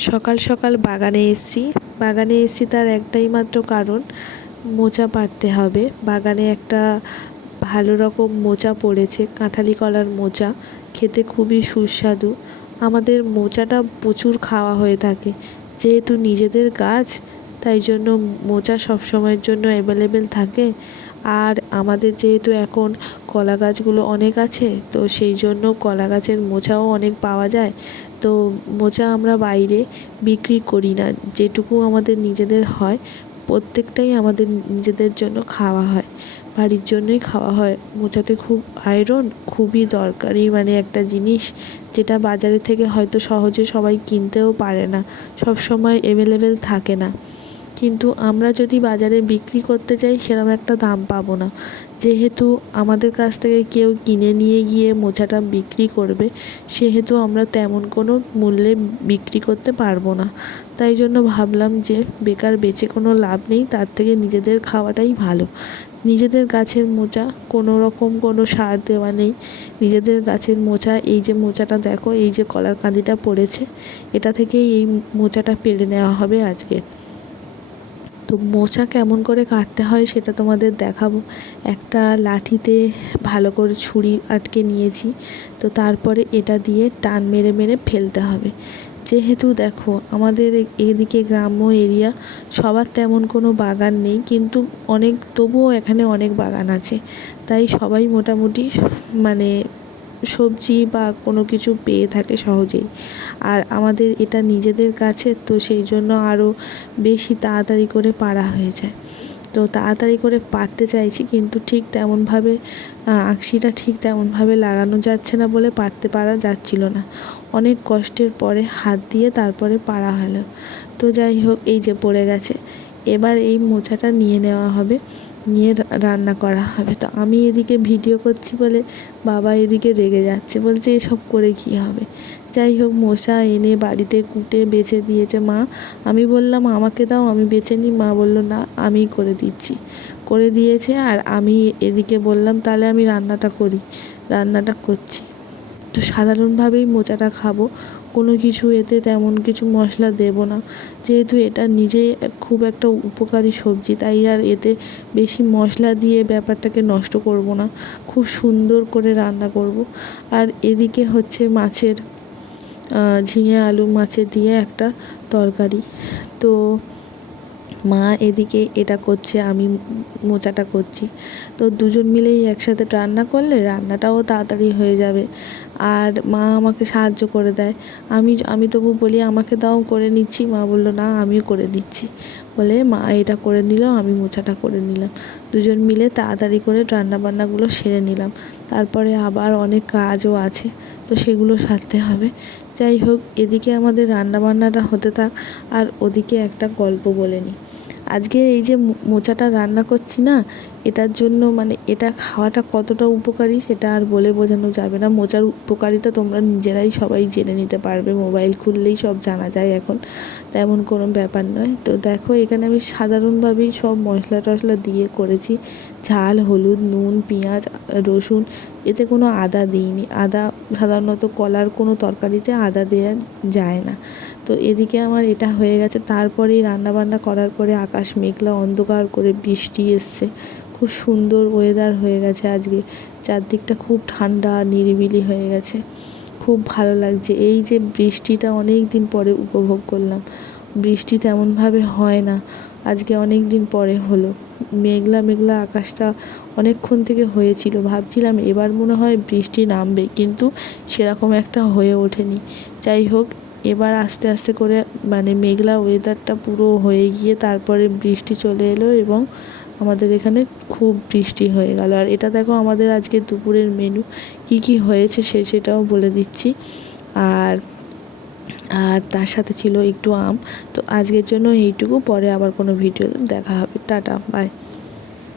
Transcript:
সকাল সকাল বাগানে এসেছি। বাগানে এসেছি তার একটাই মাত্র কারণ, মোচা পাড়তে হবে। বাগানে একটা ভালো রকম মোচা পড়েছে, কাঁঠালি কলার মোচা। খেতে খুবই সুস্বাদু। আমাদের মোচাটা প্রচুর খাওয়া হয়ে থাকে। যেহেতু নিজেদের গাছ তাই জন্য মোচা সব সময়ের জন্য অ্যাভেলেবেল থাকে। আর আমাদের যেহেতু এখন কলা গাছগুলো অনেক আছে, তো সেই জন্য কলা গাছের মোচাও অনেক পাওয়া যায়। তো মোচা আমরা বাইরে বিক্রি করি না, যেটুকু আমাদের নিজেদের হয়, প্রত্যেকটাই আমাদের নিজেদের জন্য খাওয়া হয়। বাড়ির জন্যই খাওয়া হয়। মোচাতে খুব আয়রন খুবই দরকারি মানে একটা জিনিস যেটা বাজারে থেকে হয়তো সহজে সবাই কিনতেও পারে না, সব সময় অ্যাভেলেবেল থাকে না। কিন্তু আমরা যদি বাজারে বিক্রি করতে যাই সেরকম একটা দাম পাবো না। যেহেতু আমাদের কাছ থেকে কেউ কিনে নিয়ে গিয়ে মোচাটা বিক্রি করবে, সেহেতু আমরা তেমন কোনো মূল্যে বিক্রি করতে পারব না। তাই জন্য ভাবলাম যে, বেকার বেচে কোনো লাভ নেই, তার থেকে নিজেদের খাওয়াটাই ভালো। নিজেদের গাছের মোচা, কোনো রকম কোনো সার দেওয়া নেই। নিজেদের গাছের মোচা, এই যে মোচাটা দেখো, এই যে কলার কাঁদিটা পড়েছে, এটা থেকেই এই মোচাটা পেরে নেওয়া হবে আজকে। তো মোচা কেমন করে কাটতে হয় সেটা তোমাদের দেখাবো। একটা লাঠিতে ভালো করে ছুরি আটকে নিয়েছি, তো তারপরে এটা দিয়ে টান মেরে মেরে ফেলতে হবে। যেহেতু দেখো আমাদের এদিকে গ্রাম্য এরিয়া, সবার তেমন কোনো বাগান নেই, কিন্তু অনেক, তবুও এখানে অনেক বাগান আছে। তাই সবাই মোটামুটি মানে সবজি বা কোনো কিছু পেয়ে থাকে সহজেই। আর আমাদের এটা নিজেদের কাছে, তো সেই জন্য আরও বেশি তাড়াতাড়ি করে পাড়া হয়ে যায়। তো তাড়াতাড়ি করে পারতে চাইছি, কিন্তু ঠিক তেমনভাবে আঁকশিটা ঠিক তেমনভাবে লাগানো যাচ্ছে না বলে পারতে পারা যাচ্ছিল না। অনেক কষ্টের পরে হাত দিয়ে তারপরে পারা হলো। তো যাই হোক, এই যে পড়ে গেছে। এবার এই মোচাটা নিয়ে নেওয়া হবে। নিয়ে রান্না করা হবে। তো আমি এদিকে ভিডিও করছি বলে বাবা এদিকে রেগে যাচ্ছে, বলছে এসব করে কী হবে? যাই হোক, মশা এনে বাড়িতে কুটে বেছে দিয়েছে মা। আমি বললাম, আমাকে দাও, আমি বেছে নিই। মা বলল, না আমি করে দিচ্ছি। করে দিয়েছে আর আমি এদিকে বললাম, তাহলে আমি রান্নাটা করি। রান্নাটা করছি। তো সাধারণভাবেই মোচাটা খাব। কোনো কিছু এতে তেমন কিছু মশলা দেব না। যেহেতু এটা নিজেই খুব একটা উপকারী সবজি, তাই আর এতে বেশি মশলা দিয়ে ব্যাপারটাকে নষ্ট করব না। খুব সুন্দর করে রান্না করব। আর এদিকে হচ্ছে মাছের ঝিঙে, আলু মাছের দিয়ে একটা তরকারি। তো মা এদিকে এটা করছে, আমি মোচাটা করছি। তো দুজন মিলেই একসাথে রান্না করলে রান্নাটাও তাড়াতাড়ি হয়ে যাবে। আর মা আমাকে সাহায্য করে দেয়। আমি আমি তবু বলি, আমাকে দাও, করে নিচ্ছি। মা বলল, না, আমিও করে দিচ্ছি। বলে মা এটা করে নিল, আমি মোচাটা করে নিলাম। দুজন মিলে তাড়াতাড়ি করে রান্নাবান্নাগুলো সেরে নিলাম। তারপরে আবার অনেক কাজও আছে, তো সেগুলো সারতে হবে। যাই হোক, এদিকে আমাদের রান্নাবান্নাটা হতে থাক, আর ওদিকে একটা গল্প বলে নিই। আজকে এই যে মোচাটা রান্না করছি না, এটার জন্য মানে এটা খাওয়াটা কতটা উপকারী সেটা আর বলে বোঝানো যাবে না। মোচার উপকারিতা তোমরা নিজেরাই সবাই জেনে নিতে পারবে, মোবাইল খুললেই সব জানা যায় এখন, তেমন কোনো ব্যাপার নয়। তো দেখো এখানে আমি সাধারণভাবেই সব মশলা টশলা দিয়ে করেছি, ঝাল, হলুদ, নুন, পেঁয়াজ, রসুন, এতে কোনো আদা দিইনি। আদা সাধারণত কলার কোনো তরকারিতে আদা দেওয়া যায় না। তো এদিকে আমার এটা হয়ে গেছে। তারপরেই রান্নাবান্না করার পরে আকাশ মেঘলা অন্ধকার করে বৃষ্টি এসছে। খুব সুন্দর ওয়েদার হয়ে গেছে আজকে। চারদিকটা খুব ঠান্ডা, নিরিবিলি হয়ে গেছে। খুব ভালো লাগছে। এই যে বৃষ্টিটা অনেক দিন পরে উপভোগ করলাম। বৃষ্টি তেমনভাবে হয় না। আজকে অনেক দিন পরে হলো। মেঘলা মেঘলা আকাশটা অনেকক্ষণ থেকে হয়েছিল। ভাবছিলাম এবার মনে হয় বৃষ্টি নামবে, কিন্তু সেরকম একটা হয়ে ওঠেনি। যাই হোক, এবার আস্তে আস্তে করে মানে মেঘলা ওয়েদারটা পুরো হয়ে গিয়ে তারপরে বৃষ্টি চলে এলো এবং আমাদের এখানে খুব বৃষ্টি হয়ে গেল। আর এটা দেখো আমাদের আজকে দুপুরের মেনু কি কি হয়েছে সে, সেটাও বলে দিচ্ছি। আর আর তার সাথে ছিল একটু আম। তো আজকের জন্য এইটুকু, পরে আবার কোনো ভিডিও দেখা হবে। Tata bye